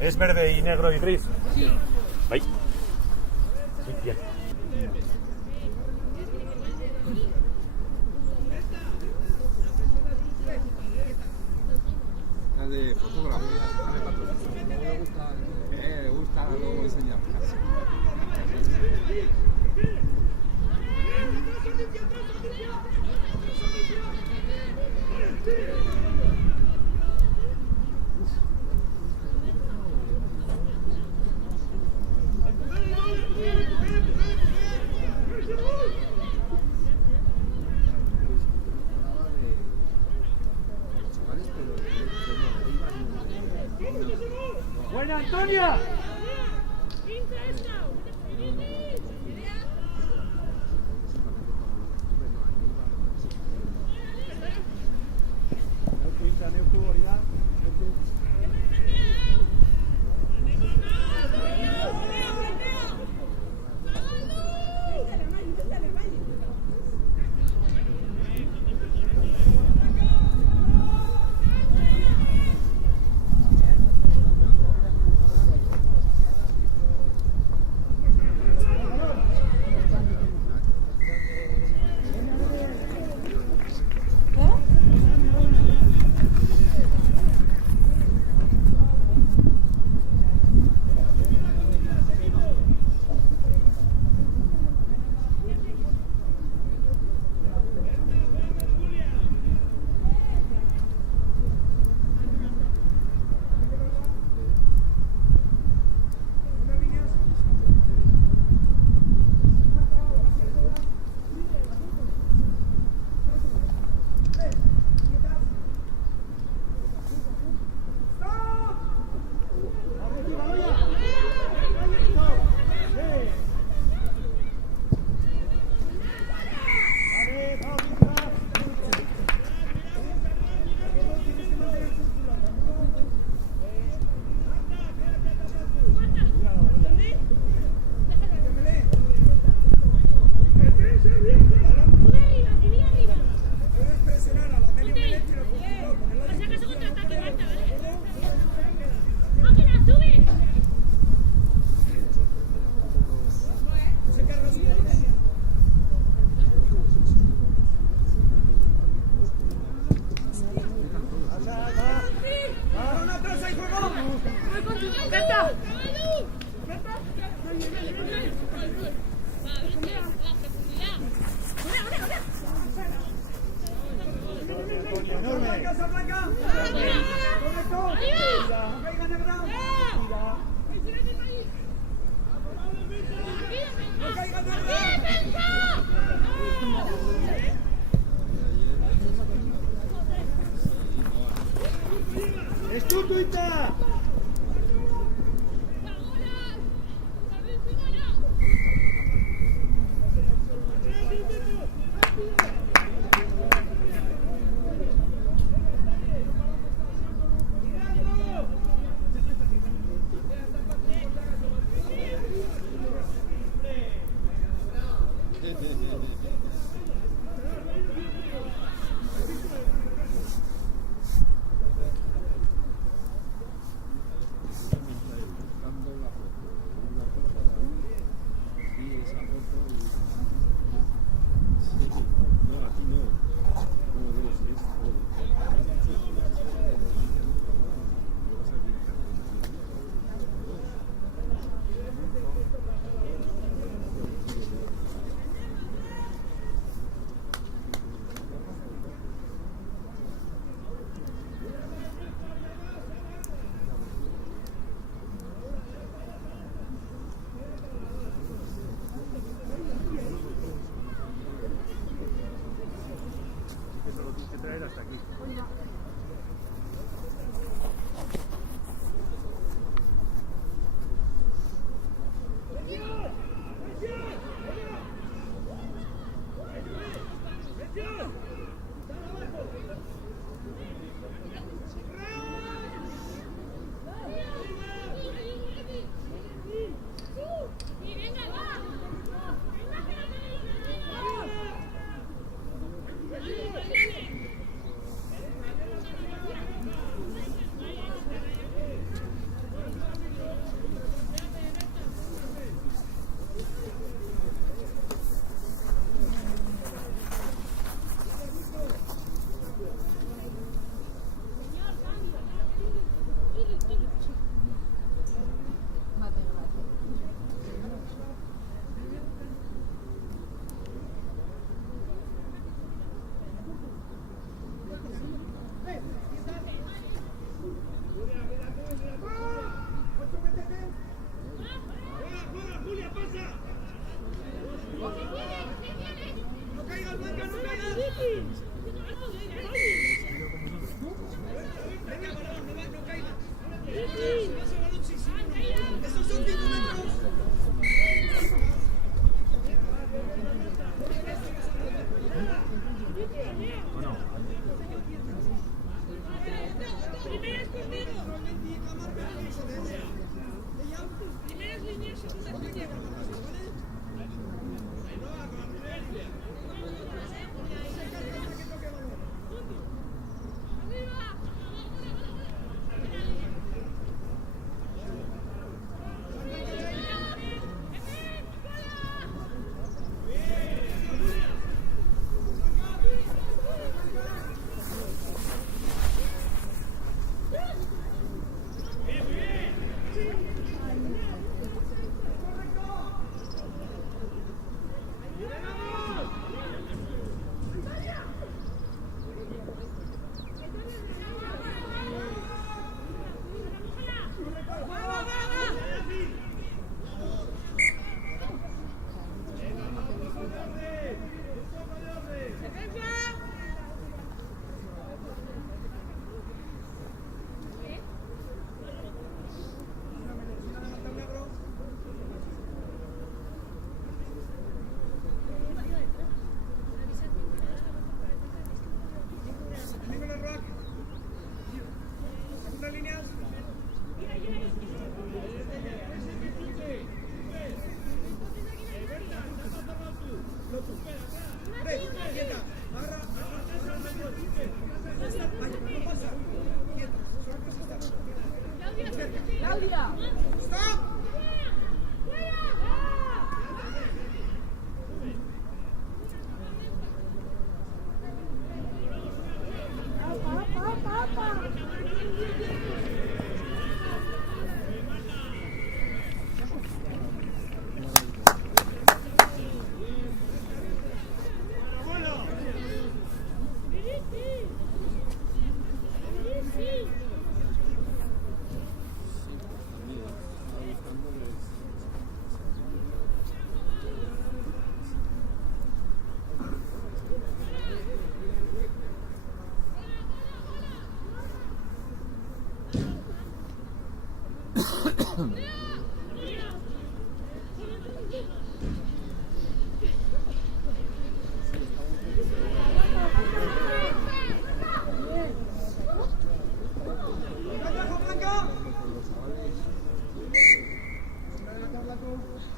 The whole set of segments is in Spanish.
¿Es verde y negro y gris? Sí. Ahí. Sí, bien. La de fotografía, le gusta, luego enseñar. ¡Buena, Antonia! Enorme. Casa Blanca. Correcto. No caigan de gran. No caigan de gran. Es tu tuita.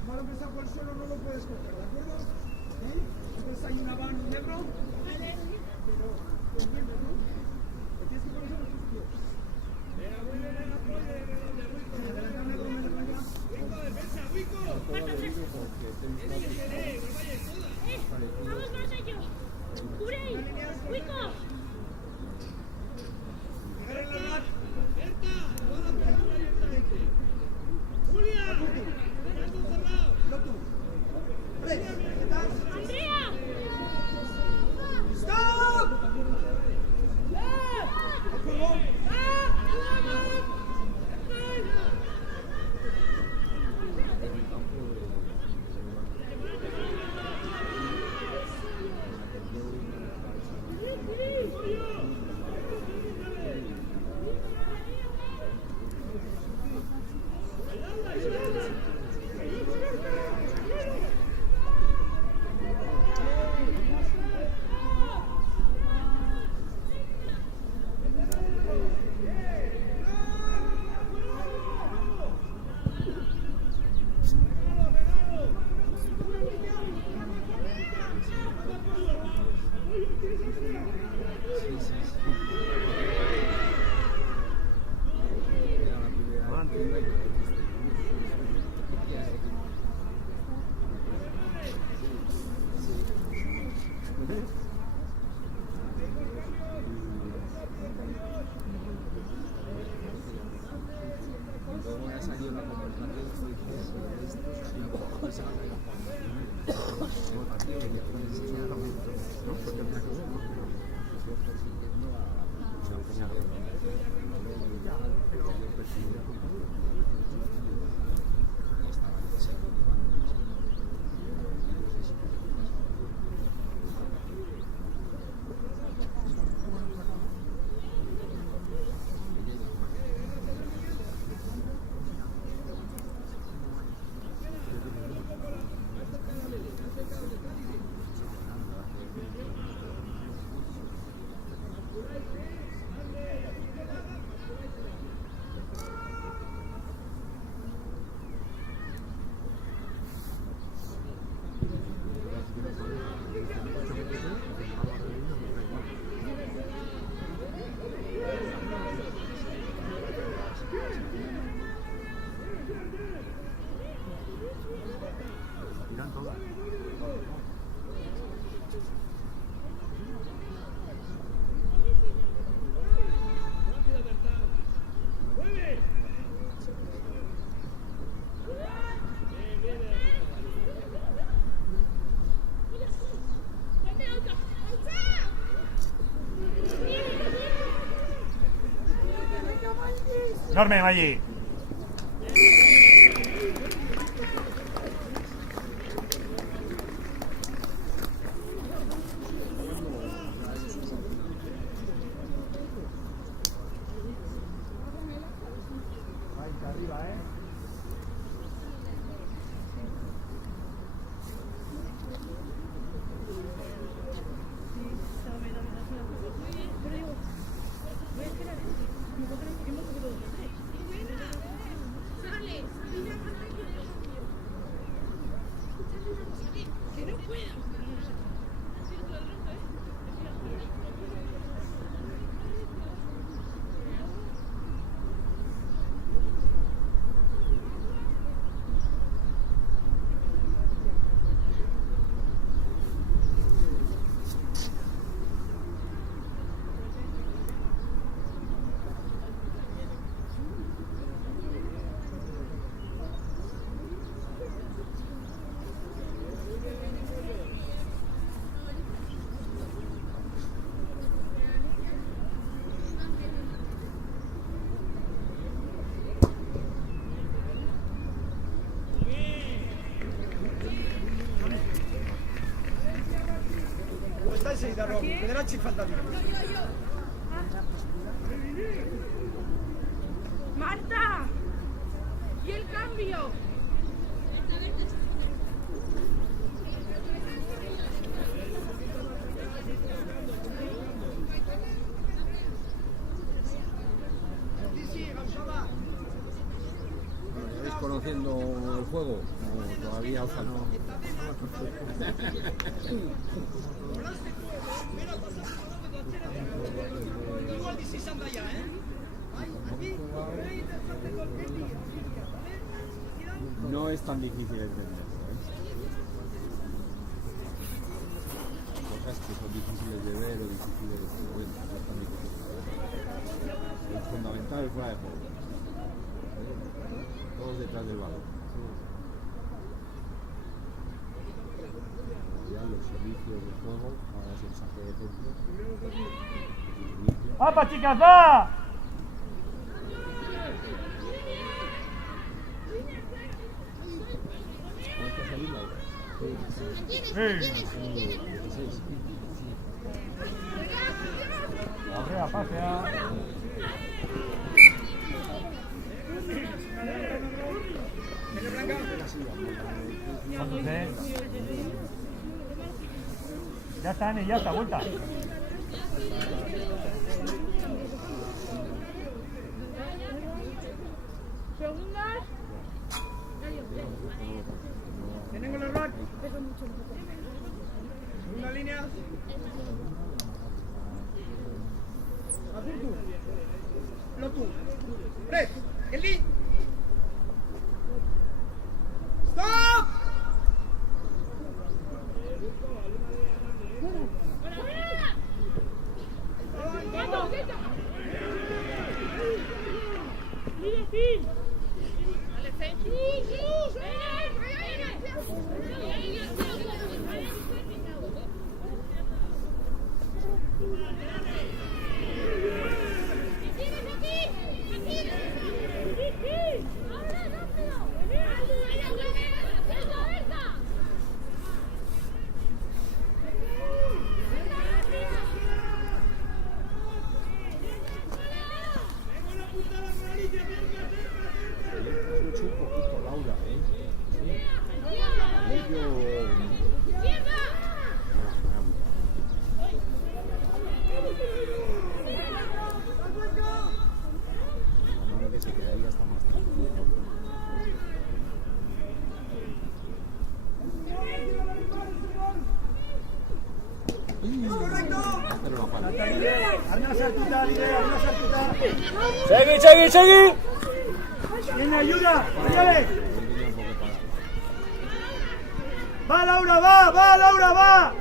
Malo empezar por el suelo no lo puedes coger, ¿de acuerdo? ¿Sí? Entonces hay una van negro, pero entiendes, ¿no? Lo tienes que poner sobre tus pies. Adelanta negro, me adelanta. ¡Rico, defensa, Rico! ¡Vamos más allá! ¡Curey! ¡Rico! Agarren la rat. No tú. Red, ¿estás? ¡Andrea! ¡Stop! ¡Al juego! Enorme, Maggi. Stai da Roma, vedrai ci fa da vita. ¡Marta! ¡Yo! cambio. ¿Estáis conociendo el juego? ¿O todavía os falta? No es tan difícil entenderlo, ¿eh? Cosas que son difíciles de ver o difíciles de ver, bueno, no es tan difícil. Lo fundamental es fuera de juego. Todos detrás del balón. Ya los servicios de juego, ahora es el saque de centro. ¡Apa, chicas, va! ¿Cuánto ha salido ahora? Sí. 16. Correa, pasea. ¿Cuánto sé? Ya está, Ani, ya está, vuelta. Segundas. Tenemos el rack. Segunda línea. Azul tú. Lo tú. Red. Eli. Stop. Un poquito, Laura, ¿eh? Que se quedaría hasta más tarde. Hacer una falta. Arna sartuta, líder, arna sartuta. ¡Segui, segui, segui! Viene ayuda, ayúdale. Venía un poco parado. Va Laura, va Laura, va.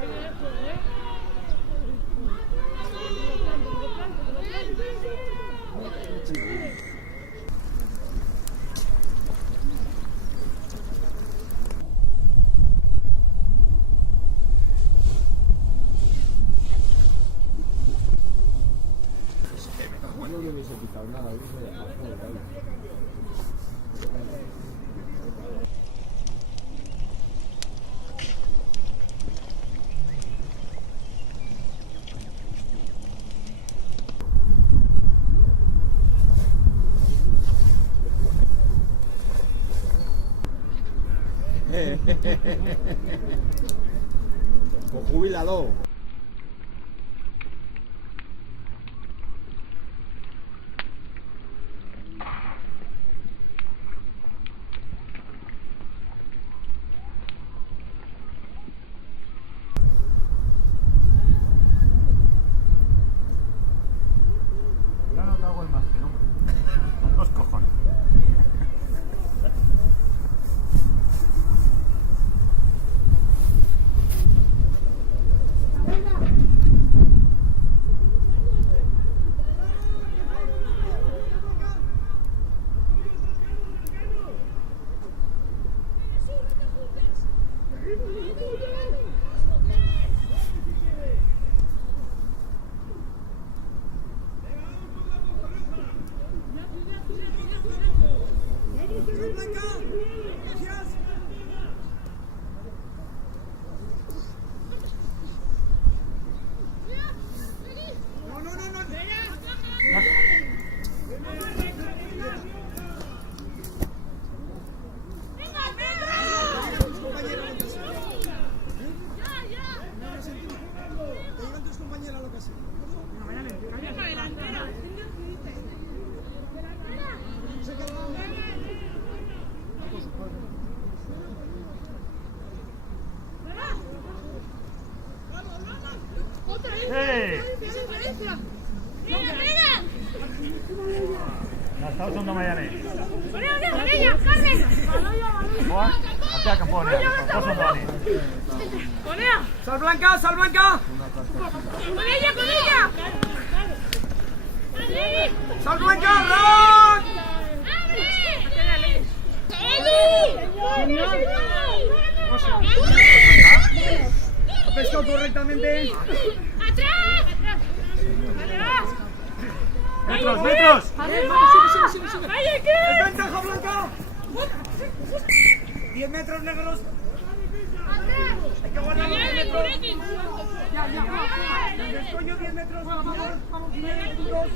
No le hubiese quitado nada, hubiese dejado todo ahí. Pues jubílalo. Ya no te hago el máster, hombre. Los cojones. Stau sunt domaiane. Corella, corre. Boa, atea că pune. Tot sunt domani. Correa. Sal Blanca, Sal Blanca. Corella, corella. Sal Blanca, run. Ha pescado correctamente. ¡Atrás! Metros, metros. ¡Vaya, qué! Ventaja Blanca. 10 metros negros. Hay que guardar los 10 metros. Coño, 10 metros. Vamos. 2.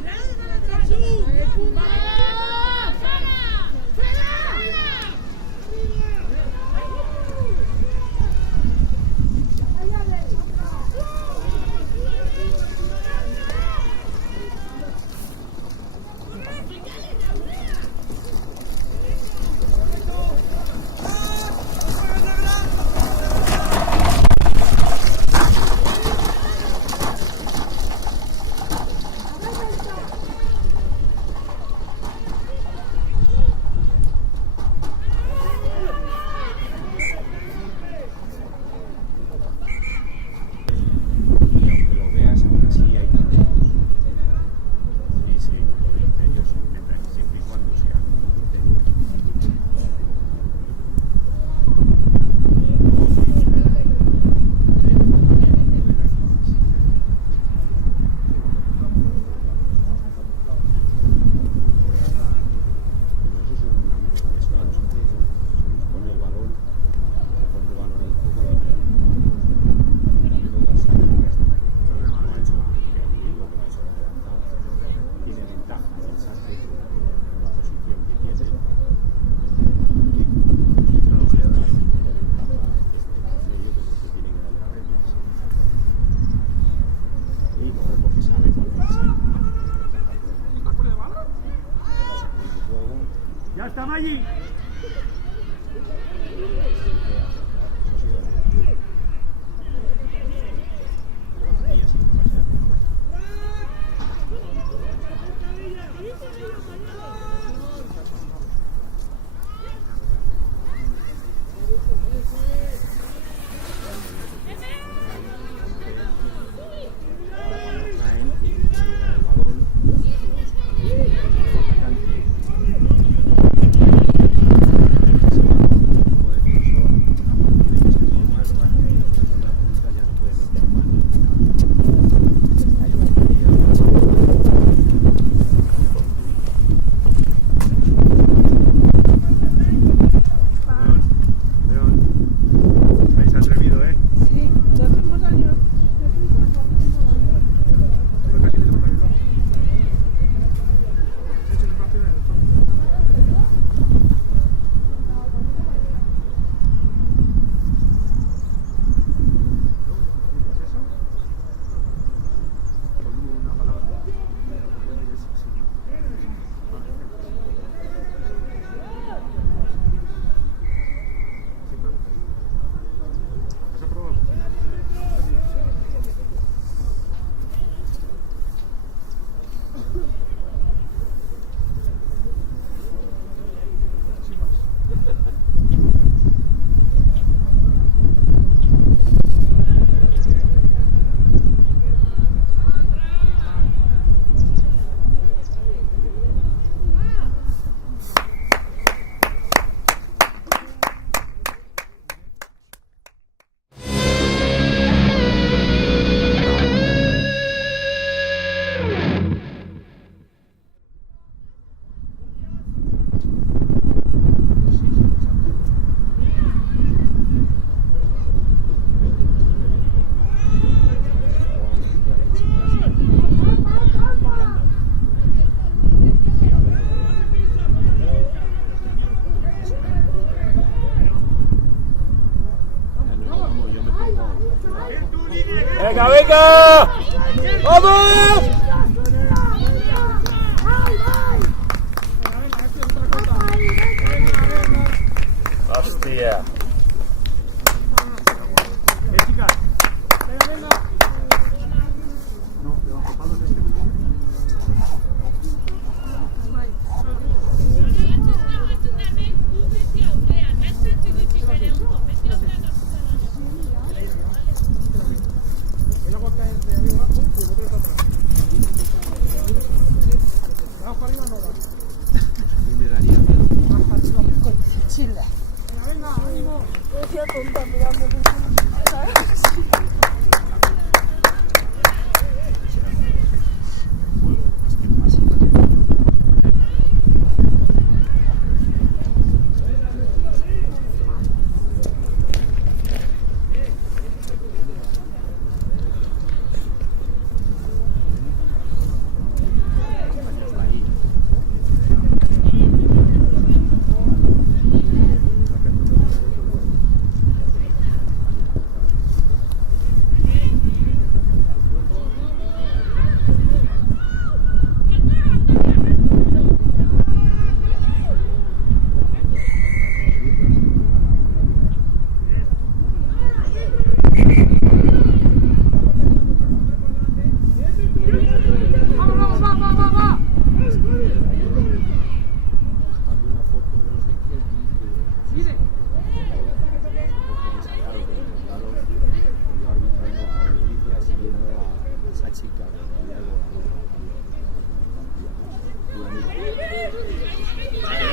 Ya estamos allí. ¡Venga, venga! ¡Vamos! ¡Hostia!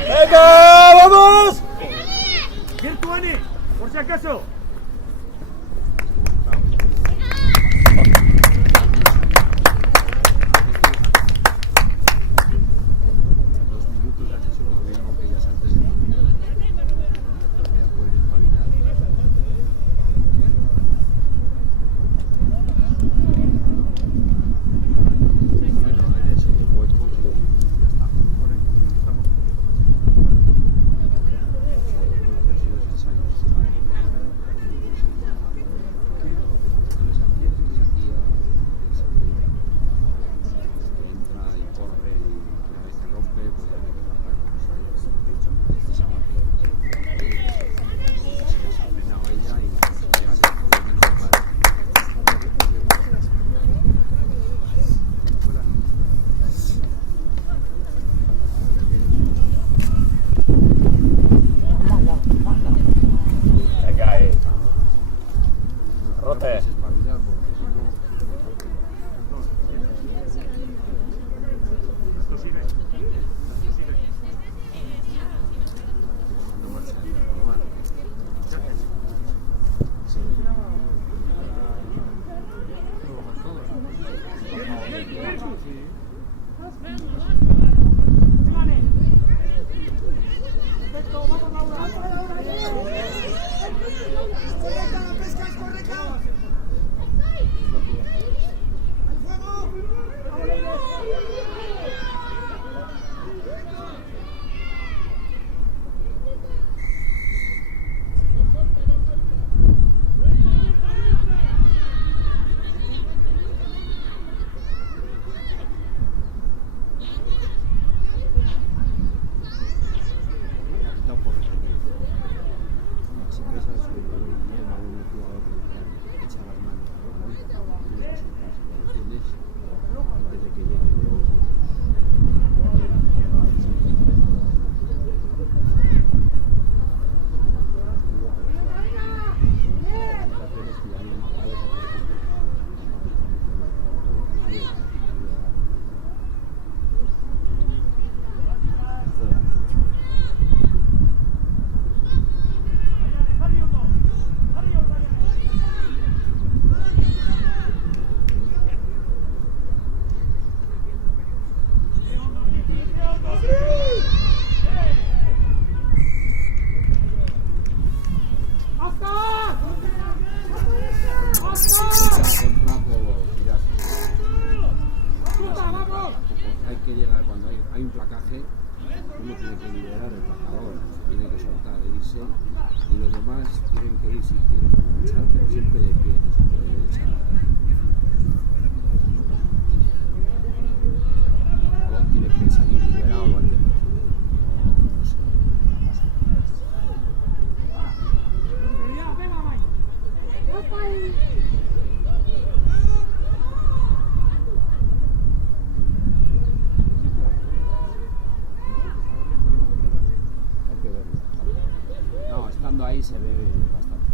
¡Venga, vamos! Virtuani, por si acaso. Hay que llegar cuando hay un placaje, uno tiene que liberar el placador, tiene que soltar e irse, y los demás tienen que ir si quieren luchar, pero siempre de pie, no se puede echar. Luego tiene que salir liberado lo antes posible. No sé, la pasa. No, estando ahí se ve bastante.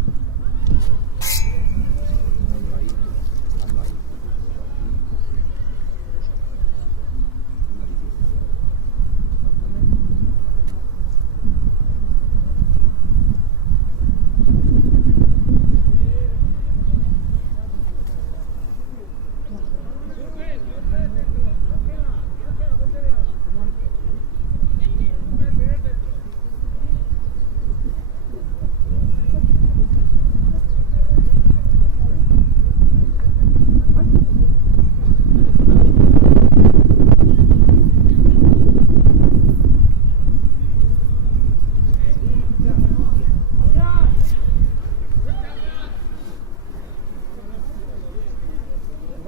Estando ahí. Es más difícil.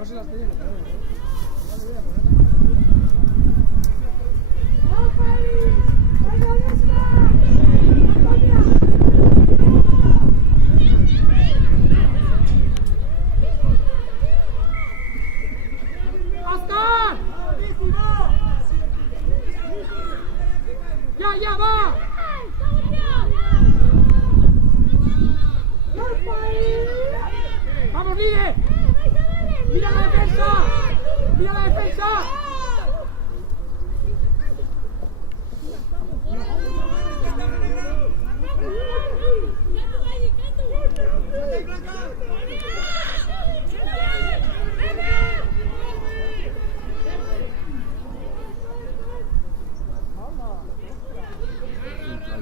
no se las tenía que poner. ¡Oscar! ¡Ya va! ¡Vamos, líder! ¡Mira la defensa! ¡Mira la defensa!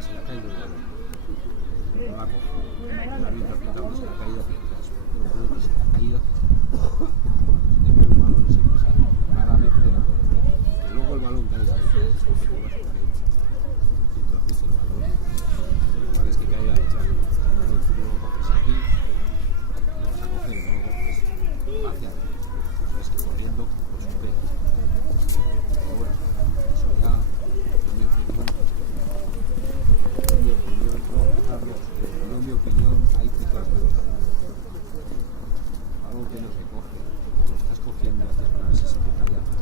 Se le ha caído el balón. No la coge. El árbitro ha pitado que se le ha caído hacia atrás. Yo creo que se le ha caído hacia atrás. Si te cae un balón siempre sale claramente la coge. Que luego el balón caiga de todo es porque tú vas a caer. Y entonces el balón, igual es que caiga detrás. El balón tú no lo coges aquí, lo vas a coger y no lo coges hacia adelante. Entonces que corriendo por sus pies. Pero bueno, eso ya, en mi opinión, en mi opinión hay que tratarlo. Algo que no se coge, lo estás cogiendo hacia atrás y se te cae hacia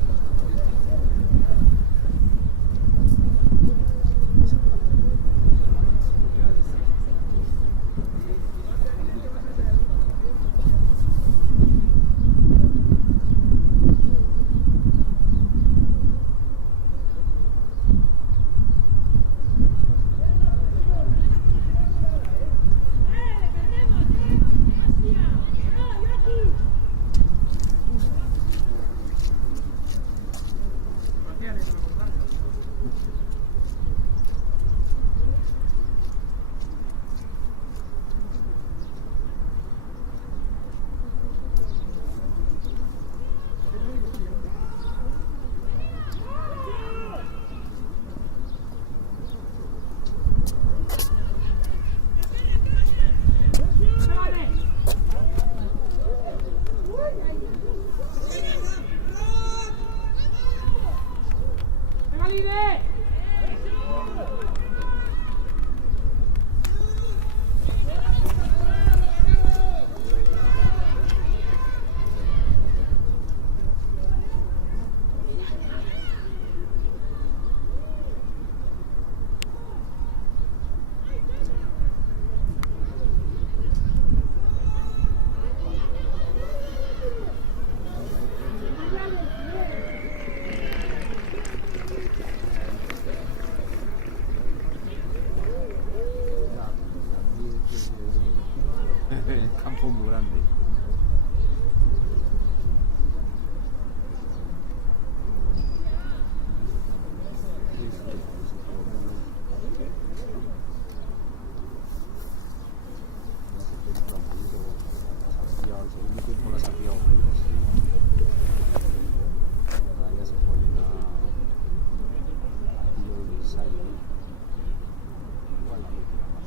el campo muy grande. El segundo tiempo la ha pillado ya se pone un ensayo. Igual la mezcla más.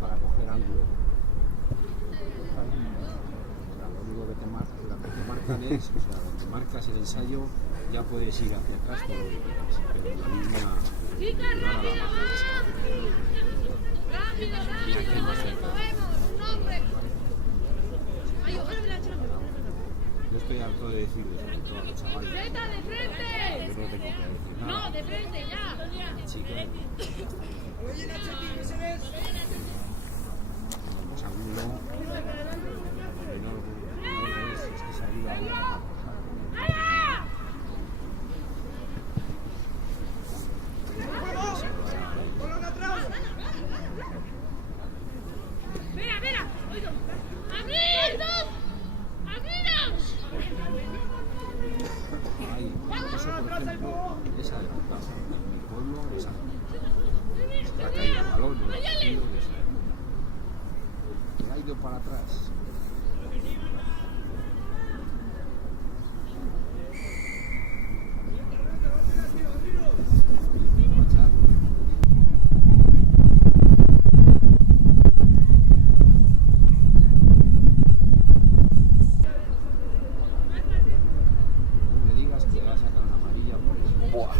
Para coger ángulo. Lo único que te marcan es, o sea, donde marcas el ensayo ya puedes ir hacia atrás todo lo que quieras, pero la línea no la marcas. Y aquí más cerca. Yo estoy harto de decirles, sobre todo a los chavales. ¡De frente! Yo no tengo que decir nada. No, de frente, ya. Chicos. Ángulo, es que se ayuda a una ¡Mira, mira! ¡Abrí! ido para atrás. No me digas que va a sacar una amarilla por eso. ¡Buah!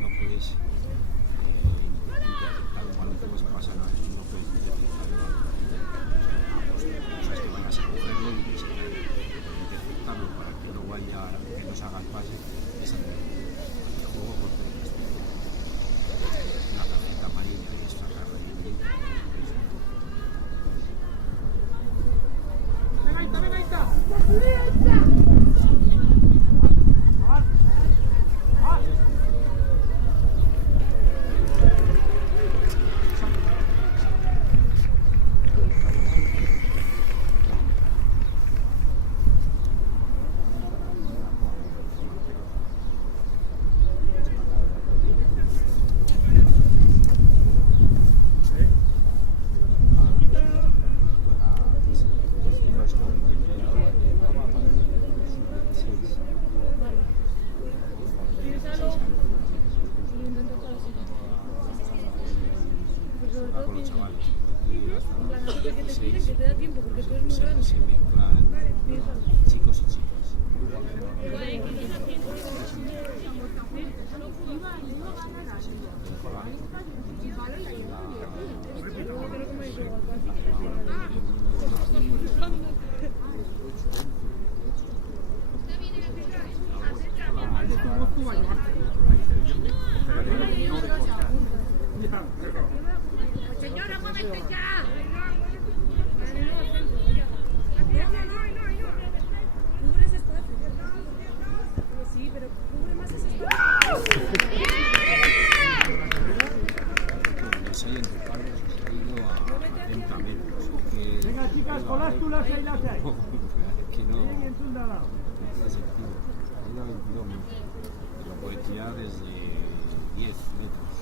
No puedes interceptar un balón que vas a pasar, no puedes interceptar el balón. O sea, que vayas a cogerlo y que se caiga. Interceptarlo para que no vaya, que no se haga el pase, es el juego por tres. Una tarjeta amarilla que es sacarla y Venga, venga. con los chavales. Que te piden que te da tiempo, porque tú eres muy grande. Se mezclan chicos y chicas. Señora, muévete ya. Cubre ese espacio. Sí, pero cubre más ese espacio. Se ha ido entre Carlos, se ha ido a 40 metros. Venga, chicas, colás tú las hay, las hay. Que no Vienen en tu lado. tiene sentido. Ha ido a 22 metros. Lo puede tirar desde 10 metros.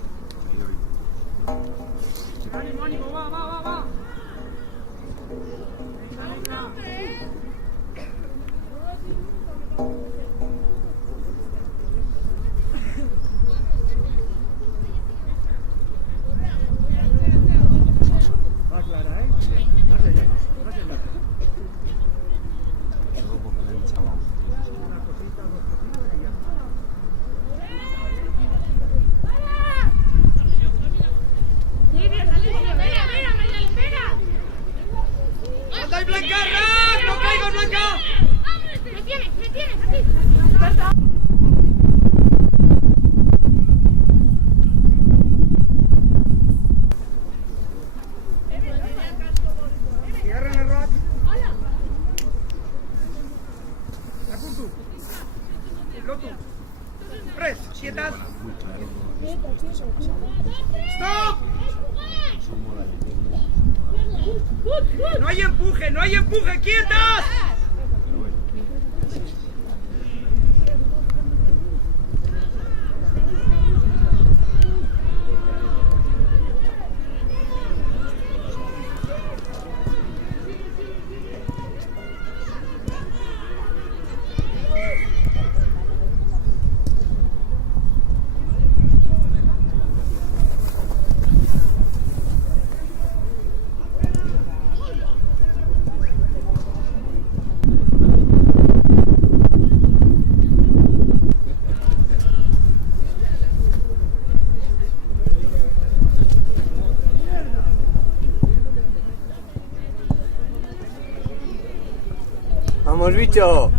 Ánimo, ánimo, va, va, va, va. Va clara, ¿eh? Hacia allá, hacia allá. Luego porque le he echado a Una cosita, dos cositas y ya. ¡Anda y Blanca, Rack! ¡No caigas, Blanca! Me tienes, aquí. Cierren el Rack. La Curtu. Lotu. Press, quietas. ¡Stop! ¡No hay empuje, no hay empuje! ¡Quietas! ¡Vamos, bicho!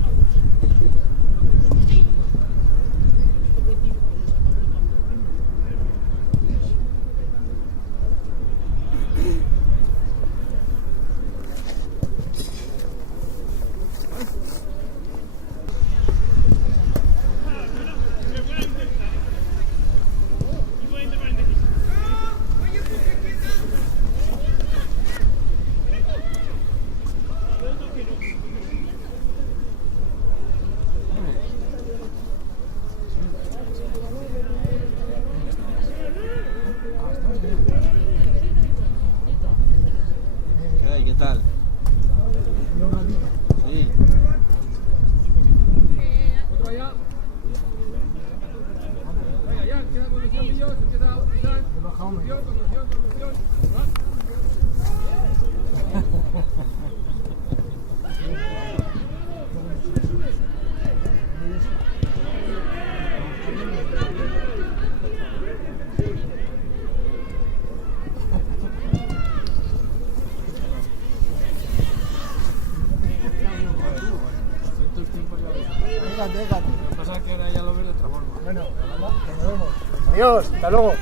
ya. Venga, ya, queda conducción, Millos, queda conducción. Lo que pasa es que ahora ya lo ves de otra forma. Bueno, nos vemos. Adiós, hasta luego.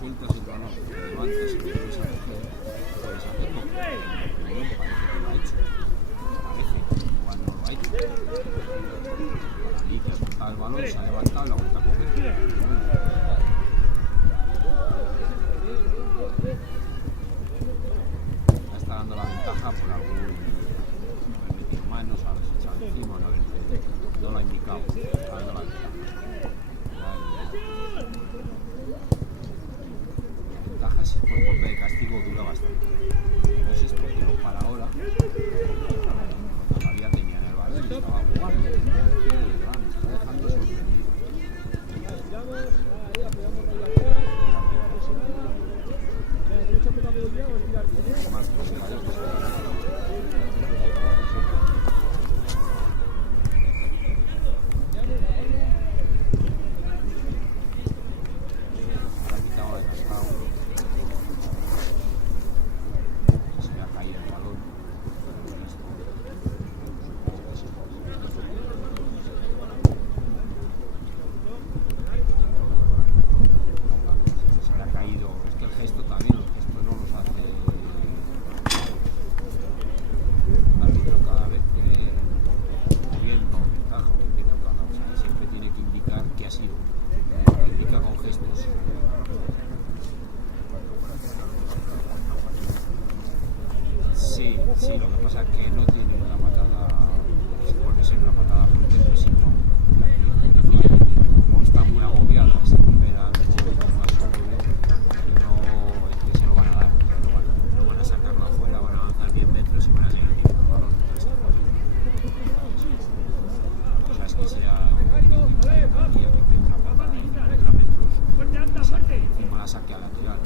sueltas el balón, te levantas y te vuelves a coger, puedes hacer poco. Pero no parece que lo ha hecho. Parece, igual no lo ha hecho. Para mí que ha soltado el balón, se ha levantado y lo ha vuelto a coger. Ya está dando la ventaja por algún haber metido manos, haberse echado encima, no lo ha indicado. Está dando la ventaja. Si por golpe de castigo dura bastante. No sé si es porque no para ahora. Todavía tenían el balón y estaba jugando. Me está dejando sorprendido. Más posible, sí, lo que pasa es que no tiene una patada, se pone ser una patada fuerte, sino como están muy agobiadas, se liberan un poco más sobre, que se lo van a dar, no van a sacarlo afuera, van a avanzar 10 metros y van a seguir tirando el balón. O sea, es que sea un día que pegue una patada de 30 metros y encima la saque a lateral.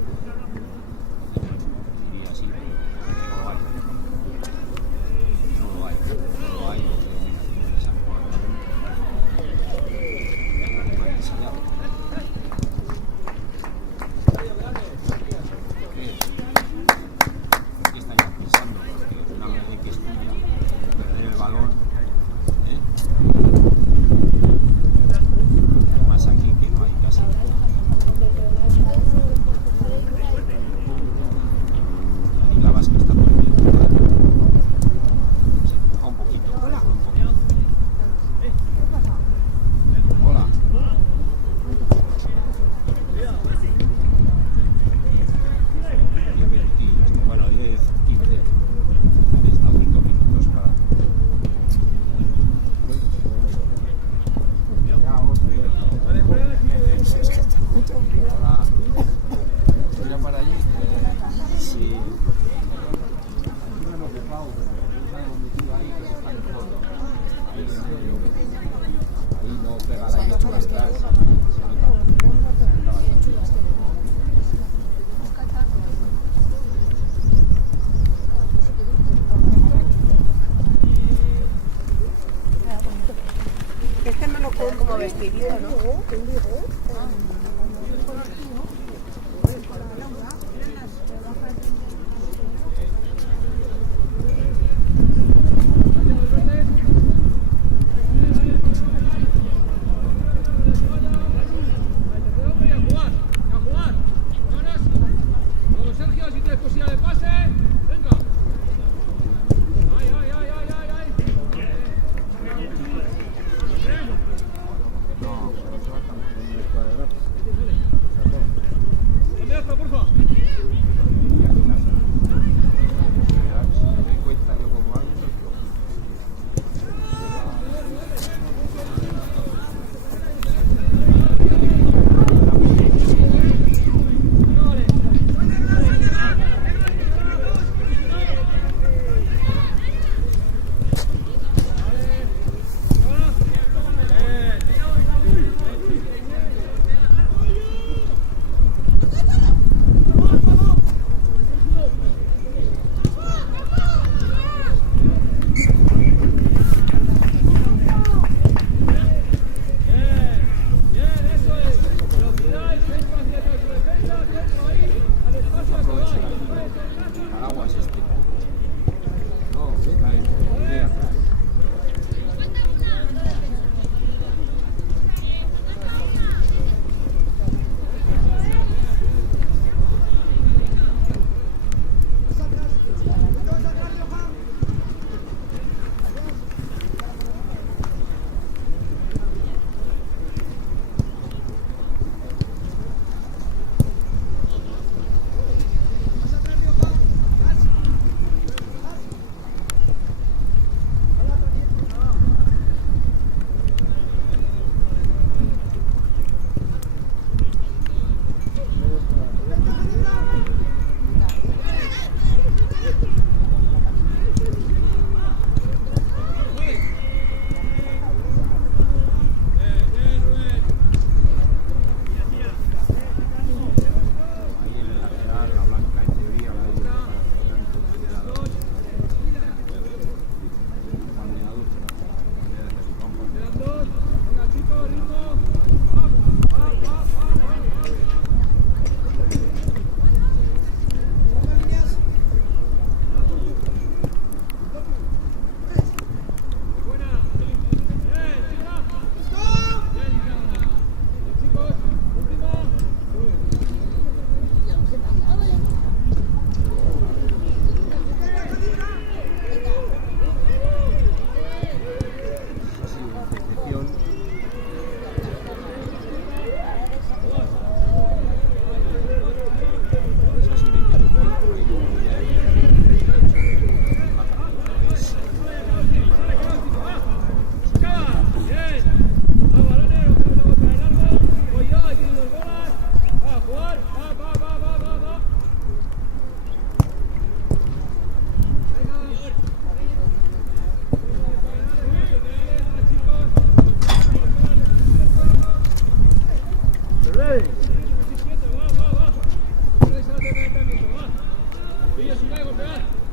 Diría así, pero no lo hay. ¿Qué estarían pensando? Porque una vez que es tuya, perder el balón, más aquí que no hay casi. Y la Vasca está perdiendo. Se empuja un poquito. Hola. 10-20, bueno, 10-15. Han estado 5 minutos para. Hola. ¿Voy a para allí? Sí. Aquí no hemos dejado, pero nos hemos metido ahí, que está en el fondo. Ahí no pega la leche para atrás. Se nota. Este me lo pongo como vestidito, ¿no? Sergio, si tienes posibilidad de pase, venga. Ay. No, se va tan bien. Va. Villa, sube a golpear.